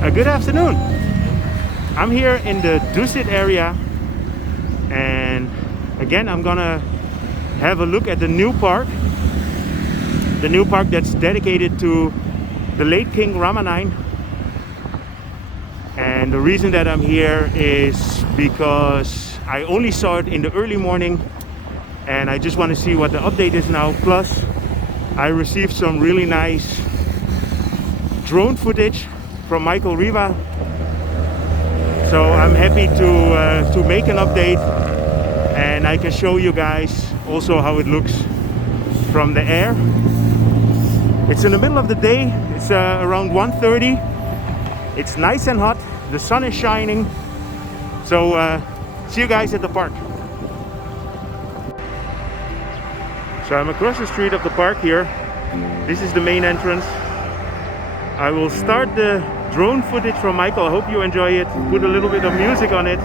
Good afternoon. I'm here in the Dusit area, and again I'm gonna have a look at the new park that's dedicated to the late King Rama IX. And the reason that I'm here is because I only saw it in the early morning, and I just want to see what the update is now. Plus I received some really nice drone footage from Michael Riva, so I'm happy to make an update, and I can show you guys also how it looks from the air. It's in the middle of the day. It's around 1:30. It's nice and hot. The sun is shining. So see you guys at the park. So I'm across the street of the park here. This is the main entrance. I will start the drone footage from Michael. I hope you enjoy it. Put a little bit of music on it.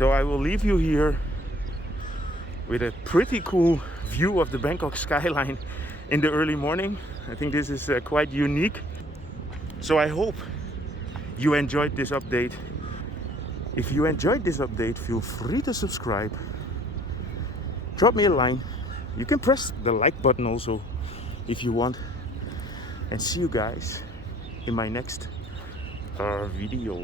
So I will leave you here with a pretty cool view of the Bangkok skyline in the early morning. I think this is quite unique. So I hope you enjoyed this update. If you enjoyed this update, feel free to subscribe. Drop me a line. You can press the like button also if you want. And see you guys in my next video.